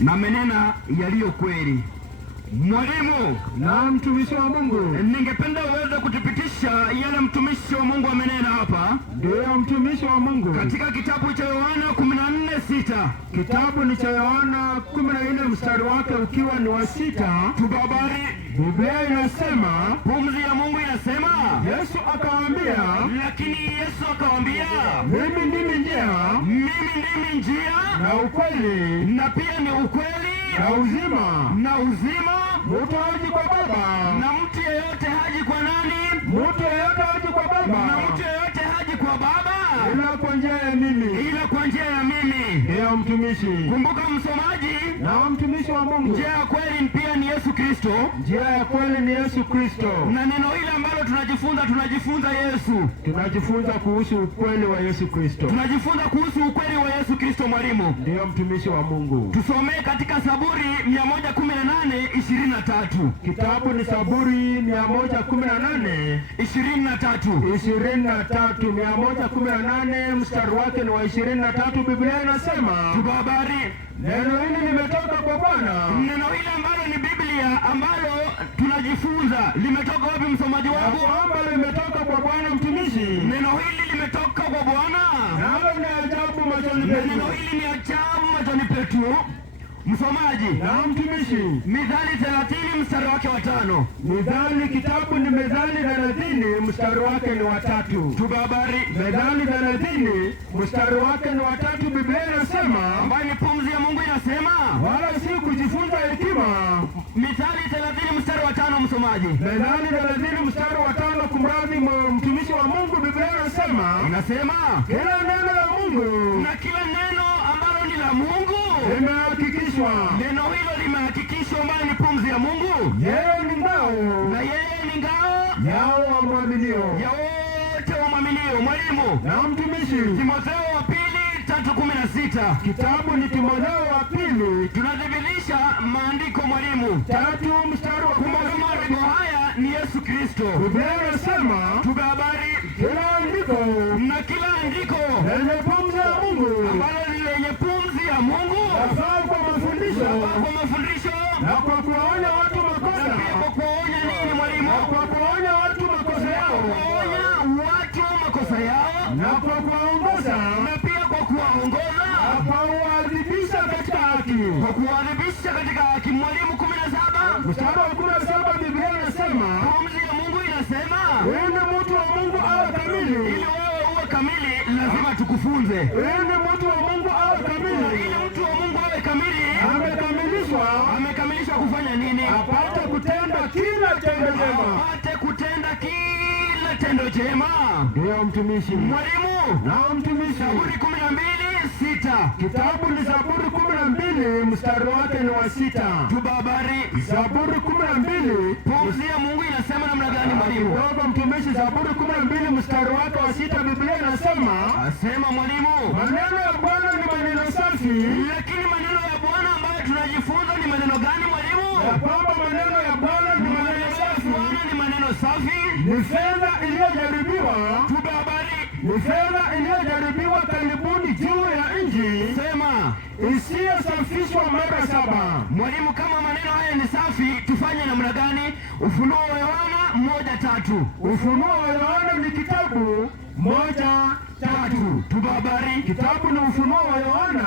na amenena yaliyo kweli. Mwalimu na mtumishi wa Mungu, ningependa uweze kutupitisha yale mtumishi wa Mungu amenena hapa. Ndiyo, mtumishi wa Mungu katika kitabu cha Yohana 14:6. Kitabu ni cha Yohana 14 mstari wake ukiwa ni wa 6. Tubabari, Biblia inasema, pumzi ya Mungu inasema, Yesu akawaambia, lakini Yesu akawaambia, mimi ndimi njia na ukweli na pia ni ukweli na uzima. Mtu haji kwa Baba, na mtu yeyote haji kwa nani? Mtu yeyote haji kwa Baba, na mtu yeyote haji kwa Baba ila kwa njia ya mimi. Ndiyo mtumishi. Kumbuka msomaji, na mtumishi wa Mungu, njia ya kweli pia ni Yesu Kristo. Njia ya kweli ni Yesu Kristo. Na neno hili ambalo tunajifunza Yesu. Tunajifunza kuhusu ukweli wa Yesu Kristo. Tunajifunza kuhusu ukweli wa Yesu Kristo mwalimu. Ndiyo mtumishi wa Mungu. Tusomee katika Zaburi 118:23. Kitabu ni Zaburi 118:23. 118 mstari wake ni wa 23. Biblia inasema, Tubabari, neno hili limetoka kwa Bwana. Neno hili ambalo ni Biblia ambalo tunajifunza limetoka wapi msomaji wangu? Kwamba limetoka kwa Bwana mtumishi. Neno hili limetoka kwa Bwana. Nalo ni ajabu machoni petu. Neno hili ni ajabu machoni petu. Msomaji na mtumishi, Mithali 30 mstari wake wa 5. Mithali, kitabu ni Mithali 30 mstari wake ni wa 3. Tubabari, Mithali 30 mstari wake ni wa 3. Biblia inasema, ambayo ni pumzi ya Mungu inasema, wala si kujifunza hekima. Mithali 30 mstari wa 5 msomaji. Mithali 30 mstari wa 5, kumradhi mtumishi wa Mungu. Biblia inasema kila neno la Mungu na kila neno ambalo ni la Mungu limehakikishwa. Neno hilo limehakikishwa, ambayo ni pumzi ya Mungu. Yeye ni ngao, na yeye ni ngao yao wamwaminio, ya wote wamwaminio. Mwalimu na mtumishi, Timotheo wa pili 3:16. Kitabu ni Timotheo wa pili. Tunadhibitisha maandiko mwalimu 3 mstari wa 10. Maandiko haya ni Yesu Kristo. Biblia inasema, Tubabari, kila andiko na kila andiko lenye pumzi ya Mungu ambalo ni lenye pumzi ya Mungu yafaa kwa mafundisho na kwa kuwaonya watu makosa. Na pia kwa kuwaonya nini mwalimu? Na kwa kuwaonya watu makosa yao. Kuwaonya watu makosa yao. Na kwa kuwaongoza. Na pia kwa kuwaongoza. Na kwa kuwaadhibisha katika haki. Kwa kuwaadhibisha katika haki. Mwalimu 17 mstari wa 17, Biblia inasema, pumzi ya Mungu inasema, ili mtu wa Mungu awe kamili. Ili wewe uwe kamili lazima tukufunze. Ili mtu wa Mungu awe kamili. Ili mtu wa Mungu awe kamili, amekamilishwa kufanya nini? Apate kutenda kila tendo jema. Apate kutenda kila tendo jema. Ndiyo mtumishi. Mwalimu na mtumishi, Zaburi 12:6. Kitabu ni Zaburi 12 mstari wake ni wa 6. Tubabari, Zaburi 12 pumzi ya Mungu inasema namna gani mwalimu? Ndio mtumishi, Zaburi 12 mstari wake wa 6. Biblia inasema, asema mwalimu, maneno ya Bwana ni maneno safi. Lakini maneno ya Bwana ambayo tunajifunza ni maneno gani mwalimu? Ya kwamba maneno ya Bwana ni maneno safi. Bwana ni maneno safi, ni fedha iliyojaribiwa. Tubabari, ni fedha iliyojaribiwa karibuni juu ya nchi, sema isiyosafishwa mara 7. Mwalimu, kama maneno haya ni safi, tufanye namna gani? Ufunuo wa Yohana 1:3. Ufunuo wa Yohana ni kitabu 1:3. Tubabari, kitabu ni Ufunuo wa Yohana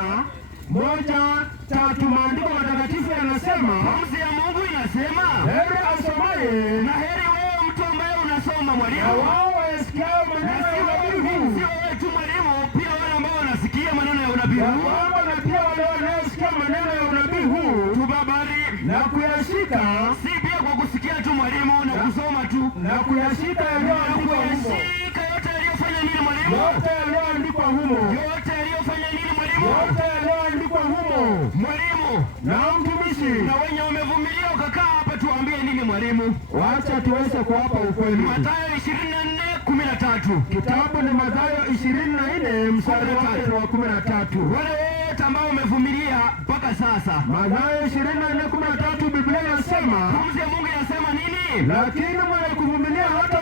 1:3. Maandiko matakatifu yanasema, pumzi ya Mungu inasema, heri asomaye, na heri wewe mtu ambaye unasoma mwalimu, na wao wasikiao maneno ya unabii huu. Sio wewe tu mwalimu, pia wale ambao wanasikia maneno ya unabii huu, na pia wale wanaosikia maneno ya unabii huu. Tubabari, na kuyashika, si pia kwa kusikia tu mwalimu na kusoma tu, na kuyashika yaliyoandikwa humo. Kuyashika yote yaliyofanya nini mwalimu? Yote yaliyoandikwa humo. Yote yaliyofanya nini mwalimu? Yote yaliyoandikwa humo. Mwalimu na mtumishi, na wenye umevumilia ukakaa hapa, tuambie nini mwalimu? Wacha tuweze kuwapa ukweli. Mathayo 24:13. Kitabu ni Mathayo 24 mstari wake wa 13. Wale wote ambao umevumilia mpaka sasa. Mathayo 24:13, Biblia inasema, pumzi ya Mungu inasema nini? Lakini mwenye kuvumilia hata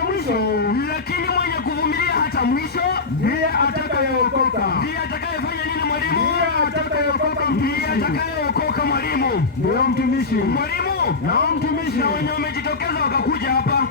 mwisho, ndiye atakayeokoka. Ndiye atakayefanya nini mwalimu? Ndiye atakayeokoka ndiye mtumishi. atakayeokoka mwalimu. Ndio mtumishi. Mwalimu Na mtumishi. Na wenye wamejitokeza wakakuja hapa.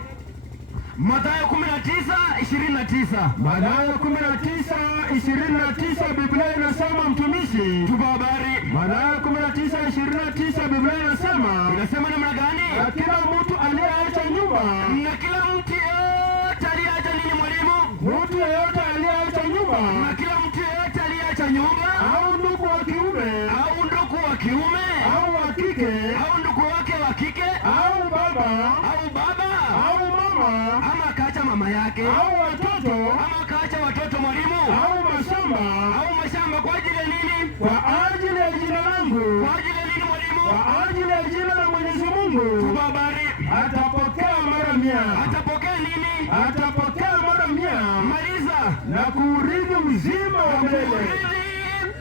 Mathayo 19:29. Mathayo 19:29 Biblia inasema mtumishi. Tupa habari. Mathayo 19:29 Biblia inasema. Inasema namna gani? Na kila mtu aliyeacha nyumba. Na kila mtu yeyote aliyeacha nini mwalimu? Mtu yeyote aliyeacha nyumba. Na kila mtu yeyote aliyeacha nyumba. Au ndugu wa kiume. Au ndugu wa kiume. Au wa kike. Au ndugu wake wa kike. Au baba. Au baba. Au mama. Ama akaacha mama yake. Au watoto. Ama akaacha watoto mwalimu. Au mashamba. Au mashamba kwa ajili ya nini? Kwa ajili ya jina langu. Kwa ajili ya nini mwalimu? Kwa ajili ya jina la Mwenyezi Mungu. Tupa habari. Atapokea mara 100. Atapokea nini? Atapokea mara 100. Maliza. Na kuurithi uzima wa milele.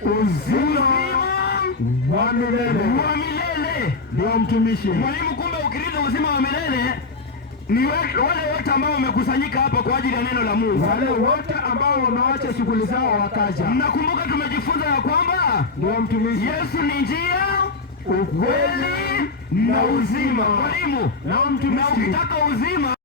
Uzima wa milele. Wa milele. Ndio mtumishi. Mwalimu, kumbe ukirithi uzima wa milele ni wale wote ambao wamekusanyika hapa kwa ajili ya neno la Mungu. Wale wote ambao wameacha shughuli zao wakaja. Mnakumbuka tumejifunza ya kwamba ndio mtumishi. Yesu ni njia, ukweli na uzima. Mwalimu, na ukitaka uzima